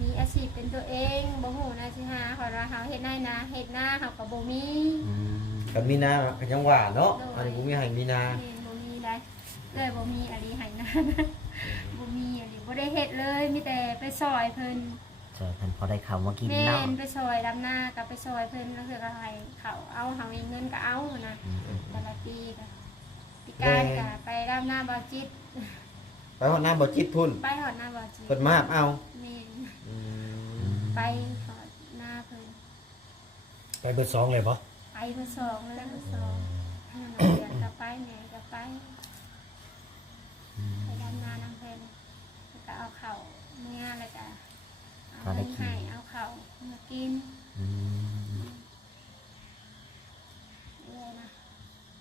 มีอาชีพเป็นตัวเองบ่ฮู้นะสิหาเขาว่าเฮาเฮ็ดได้นะเฮ็ดหน้าเฮาก็บ่มี ก็มีนาก็ยังว่าเนาะอันนี้บ่มีให้มีนา นี่บ่มีได้เลยบ่มีอะไรให้นะ บ่มีอะไรบ่ได้เฮ็ดเลยมีแต่ไปซอยเพิ่น เจอเพิ่นพอได้ข้าวมากิน แม่ เนาะ นไปซอยดำหน้าก็ไปซอยเพิ่นแล้วคือก็ให้เขาเอาเฮามีเงินก็เอานะแต่ละปีก็ปีการก็ไปดำหน้าบ่จิต ไปฮอดน้ำบ่จิตพุ่น ไปหอดหน้าบ่จิต เพิ่นมาเอา แม่น อืม ไปหอดหน้าเพิ่น ไปเบิด2เลยบ่ ไปเพิ่นสองเลยเพิ่นสองให้น้องเดือนก็ไปแม่ก็ไปไปดำหน้านำเพิ่นแล้วก็เอาข้าวเมื่อแล้วก็เอาเงินให้เอาข้าวมากิน อืม เลยนะ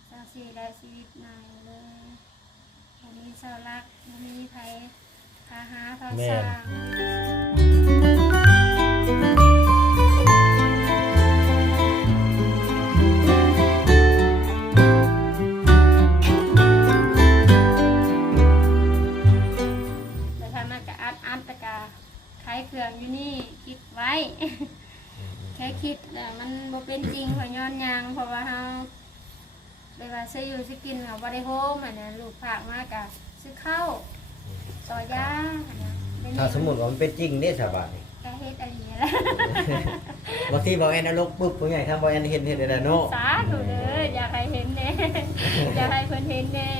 เจ้าสีได้ชีวิตใหม่เลยวันนี้เสารักวันนี้ไผพาหาพาสร้างแต่ทางนั้นก็อัดแต่กะขายเครื่องอยู่นี่คิดไว้ แค่คิดแต่มันบ่เป็นจริงเพราะย้อนยังเพราะว่าเฮาได้ว่าซื้ออยู่ซื้อกินเขาบ่ได้โฮมอันนั้นลูกฝากมากะซื้อข้าวต่อยาอันนั้นเป็น ถ้าสมมุติว่ามันเป็นจริงเด้สบาย แค่เฮ็ดอะไรนี่แหละ บางทีบ่แอนนรกปึ๊บผู้ใหญ่ทำบ่แอนเห็นได้เนาะ สาธุเด้ออยากให้เห็นแน่ อยากให้เพิ่นเห็นแน่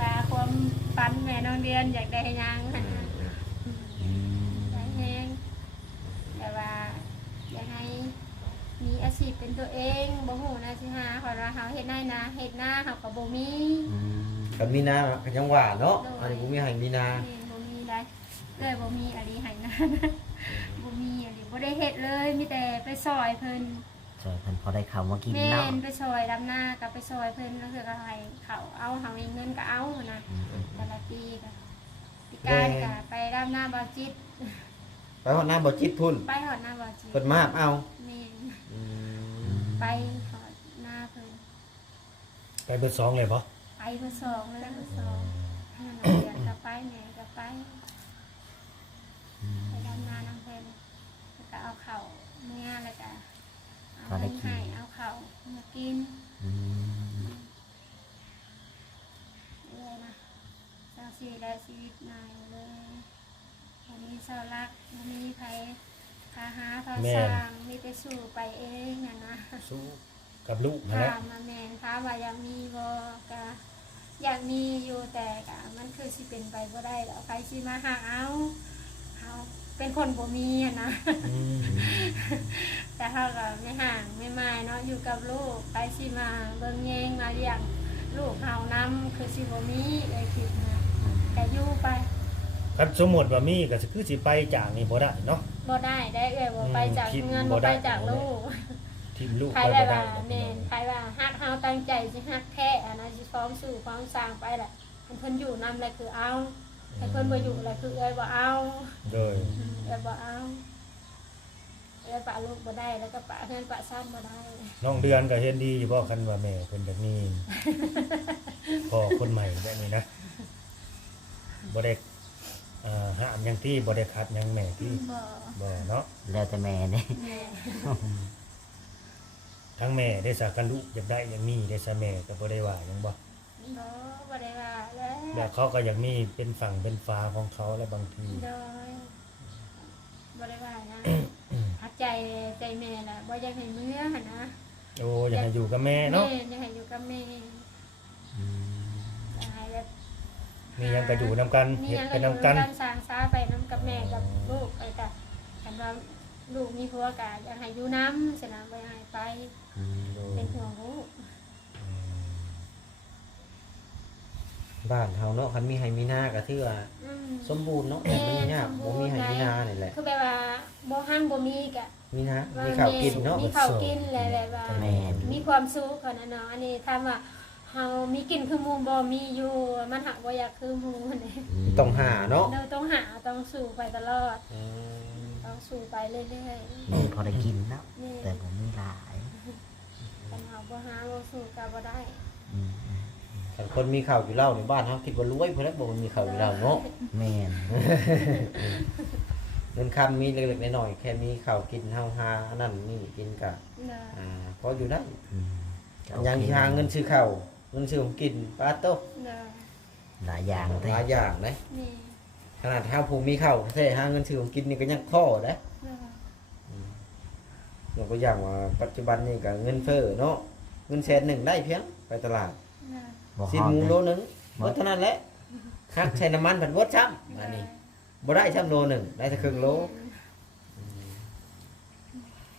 ว่าความฝันแม่น้องเดือนอยากได้หยังหั่นน่ะ อืม ได้แฮงแต่ว่าอยากให้มีอาชีพเป็นตัวเองบ่ฮู้นะสิหาเขาว่าเฮาเฮ็ดได้นะเฮ็ดหน้าเฮาก็บ่มี อืม ก็มีนาก็ยังว่าเนาะอันนี้บ่มีให้มีนา นี่บ่มีได้เลยบ่มีอะไรให้นะ บ่มีอะไรบ่ได้เฮ็ดเลยมีแต่ไปซอยเพิ่น เจอเพิ่นพอได้ข้าวมากิน แม่ เนาะ นไปซอยดำหน้าก็ไปซอยเพิ่นแล้วคือก็ให้เขาเอาเฮามีเงินก็เอานะ อืม แต่ละปีก็ปีการก็ไปดำหน้าบ่จิต ไปฮอดน้ำบ่จิตพุ่น ไปหอดหน้าบ่จิต เพิ่นมาเอา แม่น อืม ไปหอดหน้าเพิ่น ไปเบิด2เลยบ่ ไปเพิ่นสองเลยเพิ่นสองให้น้องเดือนก็ไปแม่ก็ไป อืม ไปดำนาน้ำเพลินแล้วก็เอาเข่าวเมื่อแล้วก็เอาเงินให้เอาเข่าวมากิน อืม เลยนะเจ้าสีได้ชีวิตใหม่เลยวันนี้เสารักวันนี้ไผพาหาพาสร้างมีแต่สู่ไปเองนะ สู้กับลูกนั่นแหละ ถามมาแมนถามว่าอยากมีบ่ก็อยากมีอยู่แต่ก็มันคือสิเป็นไปบ่ได้แล้วใครสิมาหาเอาเป็นคนบ่มีอะนะ อืม แต่เขาก็ไม่ห่างไม่มาเนาะอยู่กับลูกไปสิมาเบิ่งแยงมาเลี้ยงลูกเฮานำคือสิบ่มีเลยคิดนะแต่อยู่ไป คันสมมุติว่ามีก็สิคือสิไปจากนี่บ่ได้เนาะ บ่ได้ได้เอ่ยบ่ไปจาก คิด เงิน บ่ บ่ ได้ ไปจากลูก ทิ่มลูก ใคร ไป ได้ บ่ได้ ว่าแม่นใครว่าฮักเฮาตั้งใจสิฮักแท้อันนั้นสิพร้อมสู่พร้อมสร้างไปแหละเพิ่นอยู่นำแหละคือเอาให้เพิ่นบ่อยู่แหละคือเอ้ยบ่เอา โดย เอ้ยบ่เอาเอ้ยปะลูกบ่ได้แล้วก็ปะเพิ่นปะซ่านบ่ได้ น้องเดือนก็เห็นดีอยู่บ่คันว่าแม่เพิ่นแบบนี้พ่อคนใหม่แบบนี้นะบ่ได้ห้ามหยังที่บ่ได้คัดหยังแม่ที่ บ่ บ่เนาะ แล้วแต่แม่เด้ แม่ ทั้งแม่ได้สักกันลูกอยากได้อย่างนี้ได้ซะแม่ก็บ่ได้ว่าหยังบ่ บ่ได้ว่าแล้ว แล้วเขาก็อยากมีเป็นฝั่งเป็นฟ้าของเขาและบางที โดยบ่ได้ว่านะหักใจแม่น่ะบ่อยากให้เมื่อหั่นนะ โอ้อยากให้อยู่กับแม่เนาะ แม่อยากให้อยู่กับแม่ อืม อยากให้แบบ มีหยังก็อยู่นํกัน มี เฮ็ด หยัง เป็น ก็ นํ อยู่ กัน กันสร้างสาไปนํกับแม่กับลูกไปแต่คันว่าลูกมีผัวก็อยากให้อยู่นำสินะบ่อยากให้ไป อืม เป็นห่วงลูก บ้านเฮาเนาะคันมีให้มีนาก็ถือว่า อืม สมบูรณ์เนาะแต่มันยากบ่มีให้มีนานี่แหละ คือแบบว่าบ่ห้างบ่มีก็ มีนามีข้าวกินเนาะ มีข้าวกินแหละแบบว่า แม่น มีความสุขกันนะเนาะอันนี้ถามว่าเฮามีกินคือหมู่บ่มีอยู่มันหักบ่อยากคือหมู่นี่ ต้องหาเนาะ เราต้องหาต้องสู้ไปตลอด อืม ต้องสู้ไปเรื่อย มีพอได้กินเนาะ ๆนี่ แต่ผมมีหลาย คันเฮาบ่หาบ่สู้ก็บ่ได้ อืมอืม แต่คนมีข้าวอยู่เหล้าในบ้านเฮาคิดว่ารวยเพิ่นแล้วบ่มีข้าวอยู่เหล้าเนาะ แม่น เงินคำมีเล็กๆน้อยๆแค่มีข้าวกินเฮาหาอันนั้นนี่กินก็ เด้อ พออยู่ได้ อืมก็โอ ยัง เค หาเงินซื้อข้าวเงินซื้อของกินปลาโต๊ะ เด้อ หลายอย่าง ห เด้ ลายอย่างเด้ นี่ ขนาดถ้าผู้มีข้าวแท้หาเงินซื้อของกินนี่ก็ยังท้อเด้ เด้อ ยกตัวอย่างว่าปัจจุบันนี่ก็เงินเฟ้อเนาะเงินแสนหนึ่งได้เพียงไปตลาด เด้อ บ่ สิ ฮอด หมู เด้ โลนึงหมดเท่านั้นแหละคักใช้น้ำมันผัดวดซ้ำอันนี้บ่ได้ซ้ำโลหนึ่งได้แต่ครึ่งโล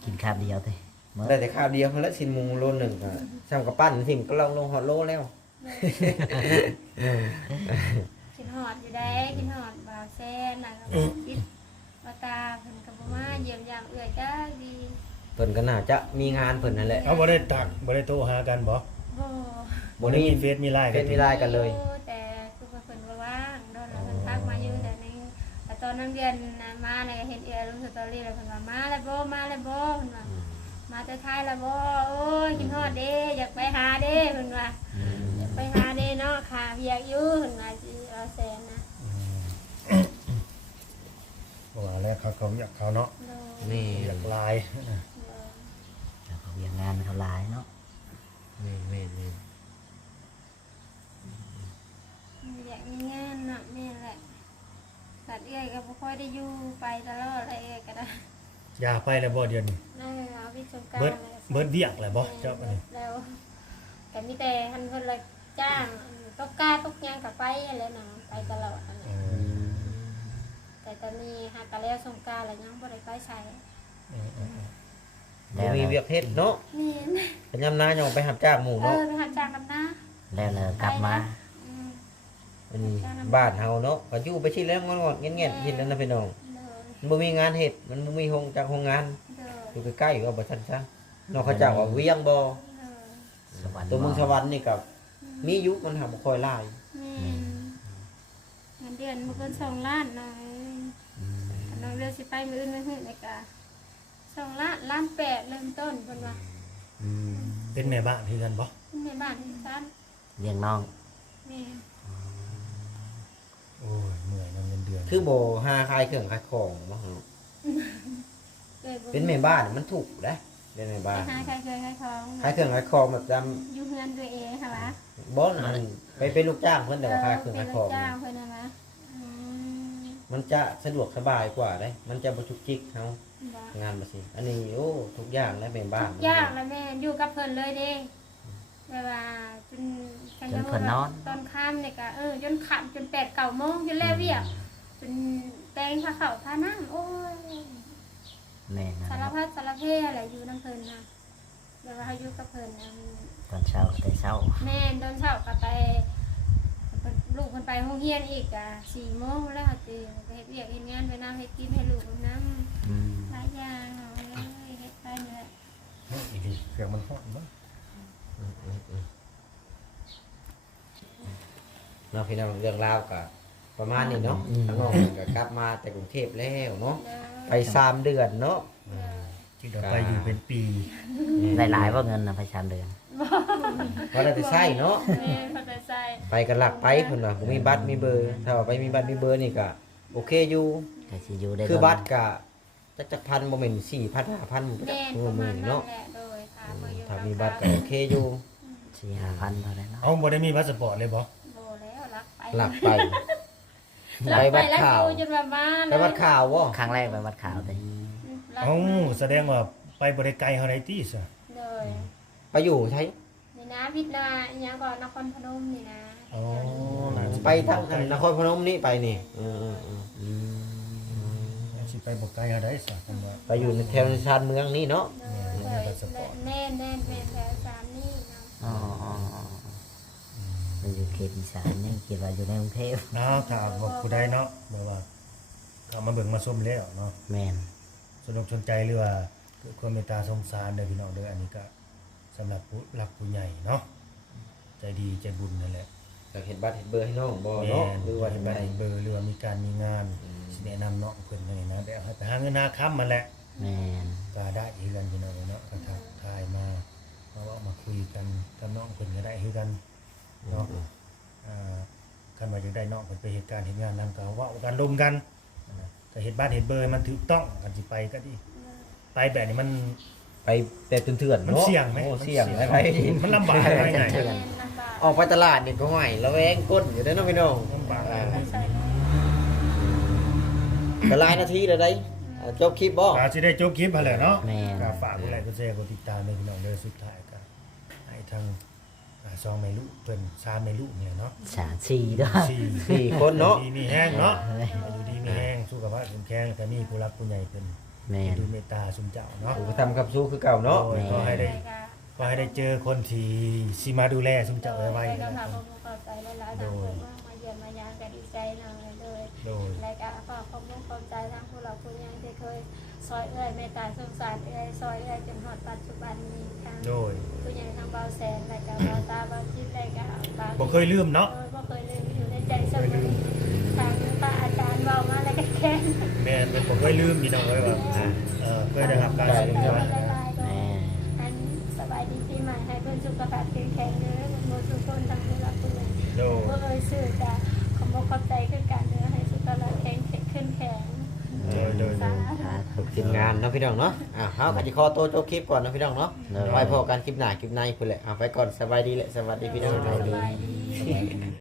กินข้าวเดียวเด้มื้อ ได้แต่ข้าวเดียวแล้วสิหมูโลหนึ่งก็ซ้ำกับปั้นทิ่มก็ลองลงฮอดโลแล้ว กินหอดอยู่ได้กินหอดบ่าวแซ่น่ะก็คิดว่าตาเพิ่นก็บ่มาเยี่ยมยามเอื้อยจ้าดี เพิ่นก็น่าจะมีงานเพิ่นนั่นแหละ เอาบ่ได้ตักบ่ได้โทรหากันบ่ บ่ บ่ได้มีเฟซมีไลน์ เฟซมีไลน์กันเลย แต่คือว่าเพิ่นบ่ว่างโดนแล้วเพิ่นทักมาอยู่แต่ในแต่ตอนนั้นเดือนน่ะมาน่ะก็เห็นเอื้อยลงสตอรี่แล้วเพิ่นว่ามาแล้วบ่มาแล้วบ่เพิ่นว่ามาแต่ท้ายแล้วบ่โอ้ยกินฮอดเด้อยากไปหาเด้เพิ่นว่าอยากไปหาเด้เนาะค่าเวียกอยู่เพิ่นว่าสิเอาแสนนะ บ่ว่าแล้วเขาอยากเขาเนาะ โดน นี่ อยากลาย แล้วก็เวียงงานเขาหลายเนาะ นี่ อยากมีงานเนาะแม่นแหละสัตว์เอื้อยก็บ่ค่อยได้อยู่ไปตลอดอะไรเอื้อยก็ได้ อย่าไปแล้วบ่เดือนนี้ นั่งเอาวิสงกราน เบิด ต์ เบิดเวียกแล้วบ่เจ้าอันนี้ แล้วแต่มีแต่หันเพิ่นเลยจ้างตกกาตกหยังก็ไปอะไรนะไปตลอดอัน เอ นี้ อ แต่ตอนนี้หากะแล้วสงกรานต์แล้วยังบ่ได้ไปใช้ บ่มีเวียกเฮ็ดเนาะ นี่ เป็นยามนายังไปหับจ้างหมู่เนาะ ไปหาจ้างกันนะ แล้วเลยกลับมา อืม อันนี้บ้านเฮาเนาะก็อยู่ไปที่แล้วงอนๆเงี้ยๆเฮ็ดแล้วนะพี่น้อง เด้อ มันบ่มีงานเฮ็ดมันบ่มีโรงจากโรงงาน เด้อ อยู่ใกล้ๆก็บ่ทันซะนอกเขาเจ้าว่าเวียงบ่ เด้อ สวรรค์ ตัวเมืองสวรรค์นี่ก็มีอยู่มันหาบ่ค่อยหลาย แม่นเงินเดือนบ่เกิน2 ล้านน้อยน้องเลือกสิไปมื้ออื่นมื้อหื้อนี่ก็2 ล้านล้าน8เริ่มต้นเพิ่นว่า อืม เป็นแม่บ้านคือกันบ่ ในบ้านที่บ้าน เลี้ยงน้อง แม่ โอ้ยเมื่อยนำเงินเดือน คือบ่หาขายเครื่องขายของบ่ฮะ เคยบ่ เป็นแม่บ้านมันถูกเด้เป็นแม่บ้าน ไปหาใครเคยใครของ ขายเครื่องขายของแบบจำ อยู่เฮือนตัวเองค่ะวะ บ่นั่นไปเป็นลูกจ้างเพิ่นแต่ว่าขายเครื่อง เป็ ขาน ยข ลู อก ง จ้างเพิ่นน่ะวะอืม มันจะสะดวกสบายกว่าเด้มันจะบ่จุกจิกเฮา บ่ งานบ่สิอันนี้โอ้ทุกอย่างแล้วแม่บ้าน ยากแล้วแม่อยู่กับเพิ่นเลยเด้แต่ว่าจนตอนค่ำนี่ก็จนค่ำจน8 9โมงจนแล้วเวียกจนแปลงผ้าขาวผ้านั่งโอ้ย แม่นะ สารพัดสารเพอะไรอยู่นำเพิ่นน่ะเดี๋ยวว่าเฮาอยู่กับเพิ่นน่ะ ตอนเช้าก็แต่เช้า แม่ตอนเช้าก็ไปลูกคนไปโรงเรียนอีกอ่ะ4 โมงแล้วตื่นไปเฮ็ดเวียกเฮ็ดงานไปน้ำเฮ็ดกินให้ลูกน้ อืม ำหลายอย่างเอาเลยเฮ็ดไปนี่แหละ อีกทีเครื่องมันฮ้อนบ่ เนาะพี่น้องเรื่องราวก็ประมาณนี้เนาะทางน้องก็กลับมาแต่กรุงเทพแล้วเนาะไป3เดือนเนาะ ที่เราไปอยู่เป็นปี หลายๆว่าเงินนะประชามเดือน บ่ได้ไปใช้เนาะ แม่พอใจใส่ ไปกันหลักไปเพิ่นว่าบ่มีบัตรมีเบอร์ถ้าว่าไปมีบัตรมีเบอร์นี่ก็โอเคอยู่ ก็สิอยู่ได้ คือบัตรก็จักพันบ่แม่น4,000 5,000บ่จั แม่ ก ประมาณนั้น เนาะ แหละโดยค่ะบ่อยู่ ถ้ามีบัตรก็โอเคอยู่ 4-5,000เท่านั้นเนาะ เอาบ่ได้มีพาสปอร์ตเลยบ่ โดแล้วรักไป หลักไป รัก ไป ไป บัตร แล้ว ข่าว กูจนว่ามาเล ไป ย บัตรข่าวบ่ ครั้งแรกไปวัดขาวแต่ รัก เอ้าแสดงว่าไปบ่ได้ไกลเฮาได้ติซะ โดย ไปอยู่ใช้ นี่นะพิษนาอีหยังก่อนนครพนมนี่นะ อ๋อน่าสิ ไปทางนครพนมนี่ไปนี่สิไปบ่ไกลเฮาได้ซะผมว่า ไปอยู่ในแถวชานเมืองนี่เนาะ โดยแน่แถวสามนี่เนาะ อ๋อมันอยู่เขตอีสานนี่คิดว่าอยู่ในกรุงเทพ เอาถ้าว่าผู้ใดเนาะแบบว่าเขามาเบิ่งมาชมแล้วเนาะ แม่น สนอกสนใจหรือว่าเกิดความเมตตาสงสารเด้อพี่น้องเด้ออันนี้ก็สำหรับผู้หลักผู้ใหญ่เนาะใจดีใจบุญนั่นแหละ อยากเห็นบัตรเห็นเบอร์ให้น้องบ่ แม่ เนาะ น หรือว่า เห็ เห็ น น บ่ บัตร ได้เบอร์หรือว่ามีการมีงานสิแนะนำเนาะเพิ่นนี่นะเดี๋ยวให้ไปหาเงินหาค้ำมาแหละ แม่น ก็ได้คือกันพี่น้องเนาะก็ทักทายมาเว้ามาคุยกันกับน้องเพิ่นก็ได้คือกันเนาะคันว่าอยากได้น้องเพิ่นไปเหตุการณ์เฮ็ดงานนำก็เว้ากันร่วมกัน ก็เฮ็ดบ้านเฮ็ดเบอร์ให้มันถูกต้องกันสิไปก็ดีไปแบบนี้มัน ไปแต่เถื่อนๆ มัน เนาะ เสี่ยงไหม โอ้เสี่ยงอะไร มันลำบากไปไหน แม่นลำบาก ออกไปตลาดนี่ก็ห่วยระแวงก้นอยู่เด้อเนาะพี่น้อง ลำบาก ไปใส่ ก็หลายนาทีแล้วได้จบคลิปบ่ ก็สิได้จบคลิปหั่นแหละเนาะ แม่น ก็ฝากกดไลค์กดแชร์กดติดตามในพี่น้องเด้อสุดท้ายก็ให้ทางซองแม่ลูกเพิ่น3แม่ลูกเนี่ยเนาะ 3-4ด้วย สี่คนเนาะ ดีมีแห้งเนาะอยู่ดีมีแห้งสุขภาพแข็งแรงก็มีผู้รักผู้ใหญ่เพิ่น แม่น ดูเมตตาสุนเจ้าเนาะ ผมก็ทำกับสู้คือเก่าเนาะ โอ้ยก็ให้ได้ก็ให้ได้เจอคนที่สิมาดูแลสุนเจ้าไว้ ก็ ๆนะ พา ครับ ผมเข้าใจหลายๆทางผมมาเยี่ยมมายามก็ดีใจนำเลย โดย รายการฝากความรู้ความใจทางผู้หลักผู้ใหญ่ที่เคยซอยเอื้อยเมตตาสงสารเอื้อยซอยเอื้อยจนฮอดปัจจุบันนี้ทาง โดย ผู้ใหญ่ทางเบาแสนรายการเบาตาเบาจิตรายการบาง บ่เคยลืมเนาะ บ่เคยลืมอยู่ในใจเสมอทางพระอาจารย์เบามาแล้วก็แค่ แม่นเป็นบ่เคยลืมพี่น้องเลยว่าเคยได้รับการช่วยเหลือ แม่ อันสบายดีปีใหม่ให้เพื่อนสุขภาพแข็งแรงเด้อโมทุกคนทางผู้หลักผู้ใหญ่ โดย ก็เลยสื่อจะขอบอกขอบใจขึ้นการเด้อให้สุขภาพแข็งขึ้นแข็ง โดย สา ธุ ทีมงานเนาะพี่น้องเนาะเฮาก็สิขอตัวจบคลิปก่อนเนาะพี่น้องเนาะไว้พอกันคลิปหน้าคลิปในพุ่นแหละไปก่อนสบายดีแหละสวัสดีพี่น้อง สบายดี